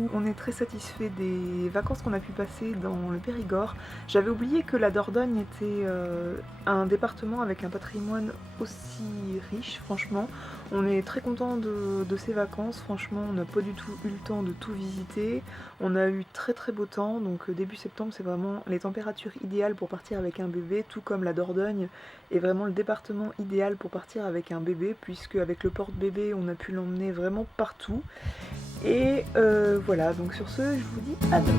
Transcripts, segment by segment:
nous, on est très satisfait des vacances qu'on a pu passer dans le Périgord. J'avais oublié que la Dordogne était un département avec un patrimoine aussi riche, franchement. On est très content de ces vacances, franchement, on n'a pas du tout eu le temps de tout visiter. On a eu très très beau temps, donc début septembre, c'est vraiment les températures idéales pour partir avec un bébé, tout comme la Dordogne est vraiment le département idéal pour partir avec un bébé, puisque avec le porte-bébé, on a pu l'emmener vraiment partout. Et voilà, donc sur ce, je vous dis à demain.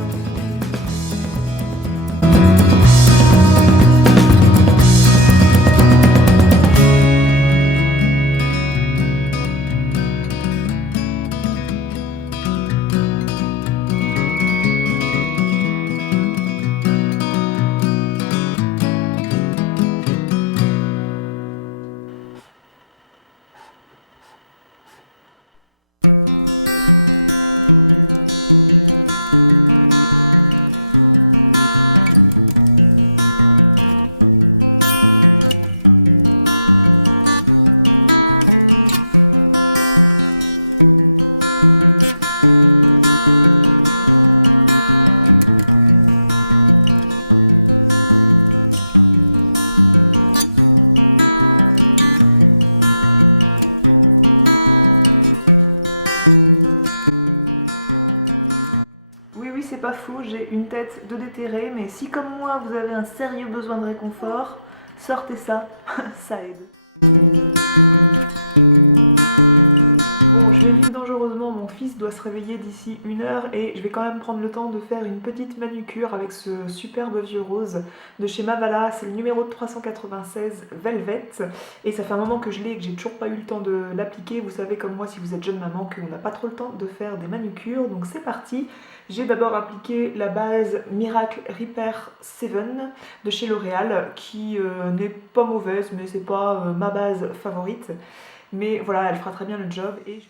Oui, c'est pas faux, j'ai une tête de déterré, mais si comme moi vous avez un sérieux besoin de réconfort, sortez ça, ça aide. Bon, je vais vivre dangereusement, mon fils doit se réveiller d'ici 1 heure et je vais quand même prendre le temps de faire une petite manucure avec ce superbe vieux rose de chez Mavala, c'est le numéro 396 Velvet et ça fait un moment que je l'ai et que j'ai toujours pas eu le temps de l'appliquer. Vous savez comme moi, si vous êtes jeune maman, qu'on n'a pas trop le temps de faire des manucures, donc c'est parti. J'ai d'abord appliqué la base Miracle Repair 7 de chez L'Oréal qui n'est pas mauvaise, mais c'est pas ma base favorite. Mais voilà, elle fera très bien le job. Et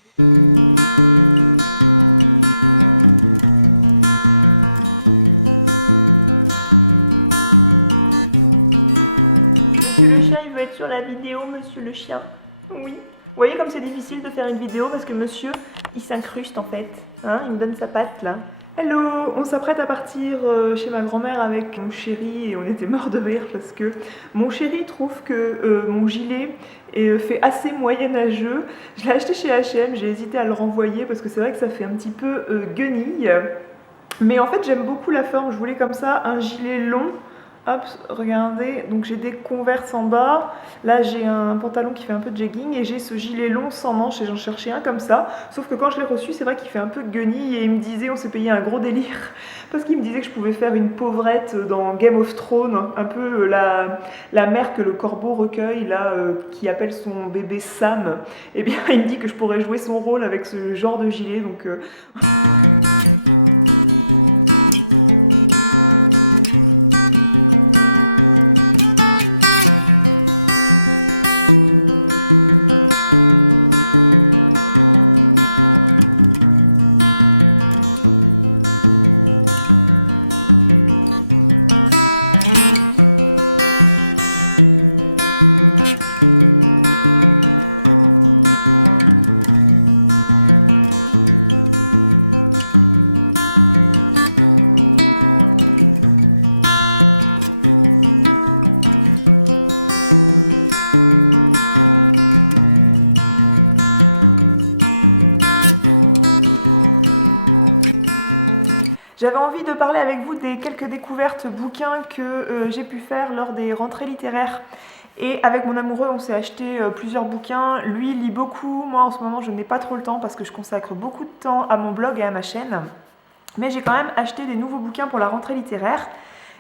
Monsieur le chien, il veut être sur la vidéo, monsieur le chien. Oui. Vous voyez comme c'est difficile de faire une vidéo parce que monsieur, il s'incruste en fait. Hein, il me donne sa patte là. Hello, on s'apprête à partir chez ma grand-mère avec mon chéri et on était mort de rire parce que mon chéri trouve que mon gilet fait assez moyenâgeux. Je l'ai acheté chez H&M, j'ai hésité à le renvoyer parce que c'est vrai que ça fait un petit peu guenille. Mais en fait j'aime beaucoup la forme, je voulais comme ça un gilet long. Hop, regardez, donc j'ai des Converse en bas, là j'ai un pantalon qui fait un peu de jegging et j'ai ce gilet long sans manches et j'en cherchais un comme ça, sauf que quand je l'ai reçu c'est vrai qu'il fait un peu guenille et il me disait, on s'est payé un gros délire, parce qu'il me disait que je pouvais faire une pauvrette dans Game of Thrones, un peu la mère que le corbeau recueille là, qui appelle son bébé Sam, et bien il me dit que je pourrais jouer son rôle avec ce genre de gilet, donc... J'avais envie de parler avec vous des quelques découvertes bouquins que j'ai pu faire lors des rentrées littéraires. Et avec mon amoureux, on s'est acheté plusieurs bouquins. Lui, il lit beaucoup. Moi, en ce moment, je n'ai pas trop le temps parce que je consacre beaucoup de temps à mon blog et à ma chaîne. Mais j'ai quand même acheté des nouveaux bouquins pour la rentrée littéraire.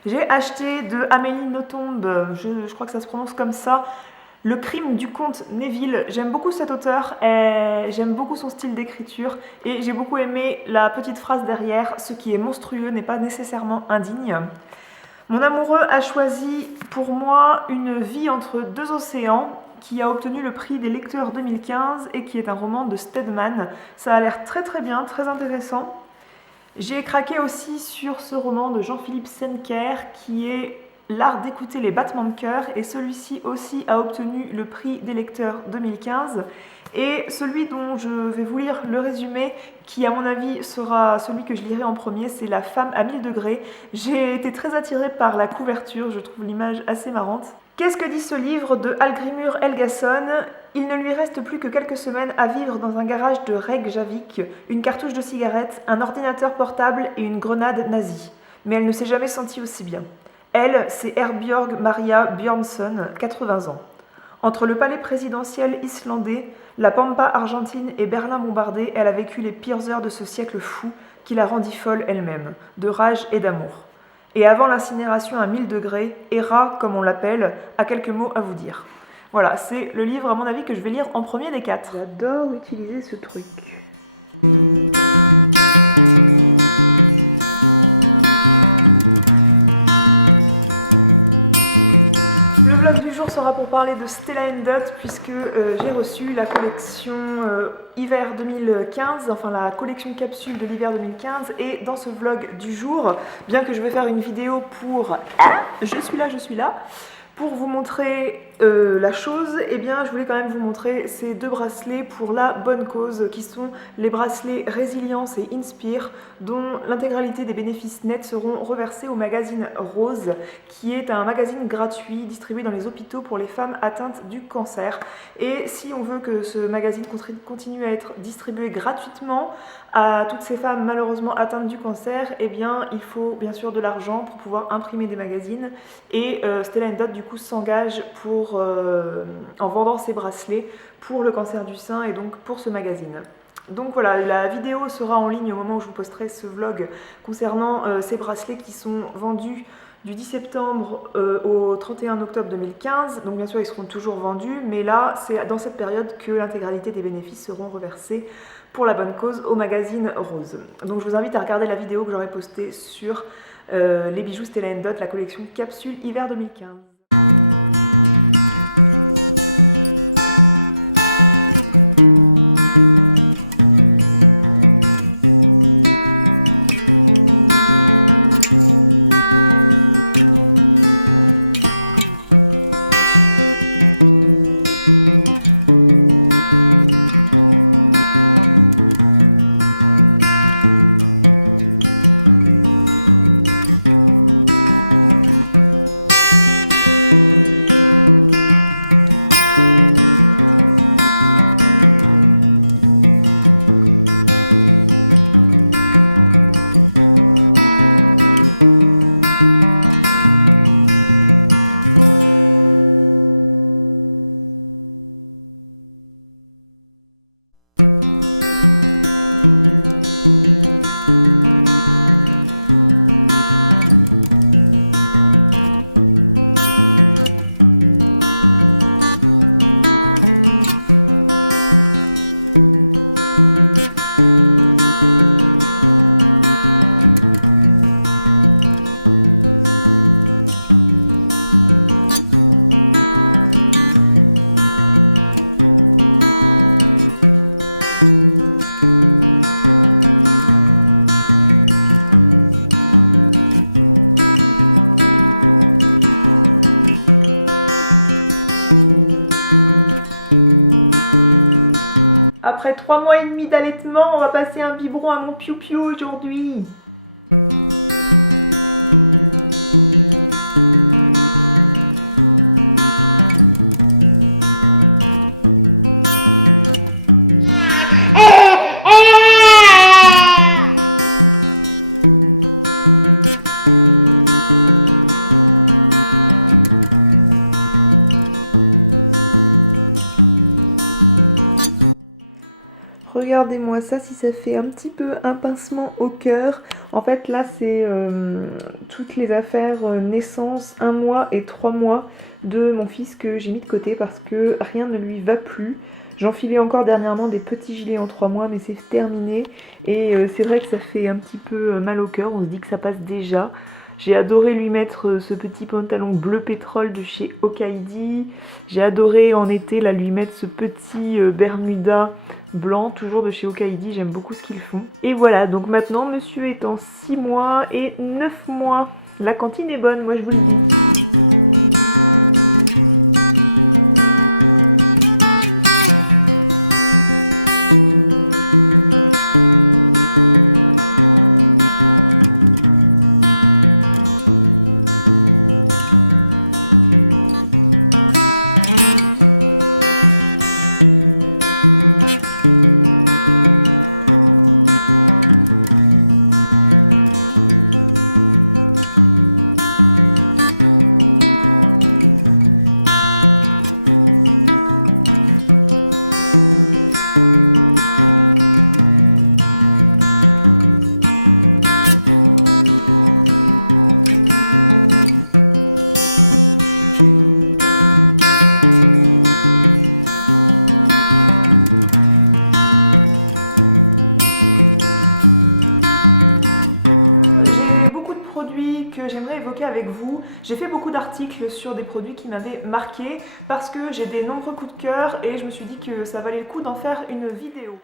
J'ai acheté de Amélie Nothomb, je crois que ça se prononce comme ça, Le crime du comte Neville. J'aime beaucoup cet auteur, j'aime beaucoup son style d'écriture et j'ai beaucoup aimé la petite phrase derrière, ce qui est monstrueux n'est pas nécessairement indigne. Mon amoureux a choisi pour moi Une vie entre deux océans, qui a obtenu le prix des lecteurs 2015 et qui est un roman de Stedman. Ça a l'air très très bien, très intéressant. J'ai craqué aussi sur ce roman de Jean-Philippe Senker qui est L'art d'écouter les battements de cœur et celui-ci aussi a obtenu le prix des lecteurs 2015 Et celui dont je vais vous lire le résumé, qui à mon avis sera celui que je lirai en premier, c'est La femme à 1000 degrés. J'ai été très attirée par la couverture, je trouve l'image assez marrante. Qu'est-ce que dit ce livre de Hallgrímur Helgason? Il ne lui reste plus que quelques semaines à vivre dans un garage de Reykjavik, une cartouche de cigarette, un ordinateur portable et une grenade nazie. Mais elle ne s'est jamais sentie aussi bien. Elle, c'est Herbjörg Maria Björnsson, 80 ans. Entre le palais présidentiel islandais, la Pampa argentine et Berlin bombardé, elle a vécu les pires heures de ce siècle fou qui la rendit folle elle-même, de rage et d'amour. Et avant l'incinération à 1000 degrés, Hera, comme on l'appelle, a quelques mots à vous dire. Voilà, c'est le livre à mon avis que je vais lire en premier des 4. J'adore utiliser ce truc. Sera pour parler de Stella & Dot puisque j'ai reçu la collection hiver 2015, enfin la collection capsule de l'hiver 2015, et dans ce vlog du jour, bien que je vais faire une vidéo pour je suis là pour vous montrer la chose, eh bien je voulais quand même vous montrer ces 2 bracelets pour la bonne cause qui sont les bracelets Résilience et Inspire, dont l'intégralité des bénéfices nets seront reversés au magazine Rose, qui est un magazine gratuit distribué dans les hôpitaux pour les femmes atteintes du cancer. Et si on veut que ce magazine continue à être distribué gratuitement à toutes ces femmes malheureusement atteintes du cancer, eh bien il faut bien sûr de l'argent pour pouvoir imprimer des magazines, et Stella & Dot du coup s'engage pour en vendant ses bracelets pour le cancer du sein et donc pour ce magazine. Donc voilà, la vidéo sera en ligne au moment où je vous posterai ce vlog concernant ces bracelets qui sont vendus du 10 septembre au 31 octobre 2015. Donc bien sûr ils seront toujours vendus, mais là c'est dans cette période que l'intégralité des bénéfices seront reversés pour la bonne cause au magazine Rose. Donc je vous invite à regarder la vidéo que j'aurai postée sur les bijoux Stella & Dot, la collection capsule hiver 2015. Après 3 mois et demi d'allaitement, on va passer un biberon à mon piou-piou aujourd'hui. Regardez-moi ça, si ça fait un petit peu un pincement au cœur. En fait là c'est toutes les affaires naissance, 1 mois et 3 mois de mon fils que j'ai mis de côté parce que rien ne lui va plus. J'enfilais encore dernièrement des petits gilets en 3 mois mais c'est terminé, et c'est vrai que ça fait un petit peu mal au cœur, on se dit que ça passe déjà. J'ai adoré lui mettre ce petit pantalon bleu pétrole de chez Okaidi. J'ai adoré en été là, lui mettre ce petit bermuda blanc, toujours de chez Okaidi. J'aime beaucoup ce qu'ils font. Et voilà, donc maintenant monsieur est en 6 mois et 9 mois. La cantine est bonne, moi je vous le dis. évoquer avec vous. J'ai fait beaucoup d'articles sur des produits qui m'avaient marqué parce que j'ai des nombreux coups de cœur et je me suis dit que ça valait le coup d'en faire une vidéo.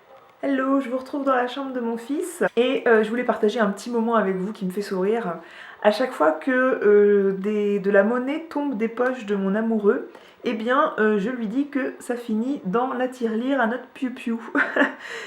Hello, je vous retrouve dans la chambre de mon fils et je voulais partager un petit moment avec vous qui me fait sourire. À chaque fois que de la monnaie tombe des poches de mon amoureux, eh bien je lui dis que ça finit dans la tirelire à notre piou-piou.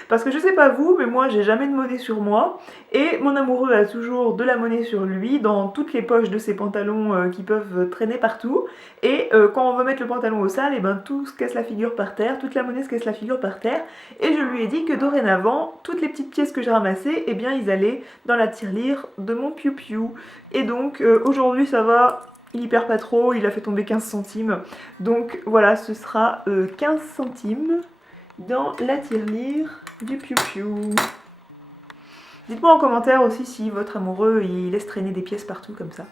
Parce que je sais pas vous, mais moi j'ai jamais de monnaie sur moi et mon amoureux a toujours de la monnaie sur lui dans toutes les poches de ses pantalons qui peuvent traîner partout. Et quand on veut mettre le pantalon au sale, et ben tout se casse la figure par terre, toute la monnaie se casse la figure par terre. Et je lui ai dit que dorénavant, toutes les petites pièces que j'ai ramassées, eh bien ils allaient dans la tirelire de mon piou-piou. Et donc aujourd'hui ça va, il y perd pas trop, il a fait tomber 15 centimes. Donc voilà, ce sera 15 centimes dans la tirelire du piou-piou. Dites-moi en commentaire aussi si votre amoureux il laisse traîner des pièces partout comme ça.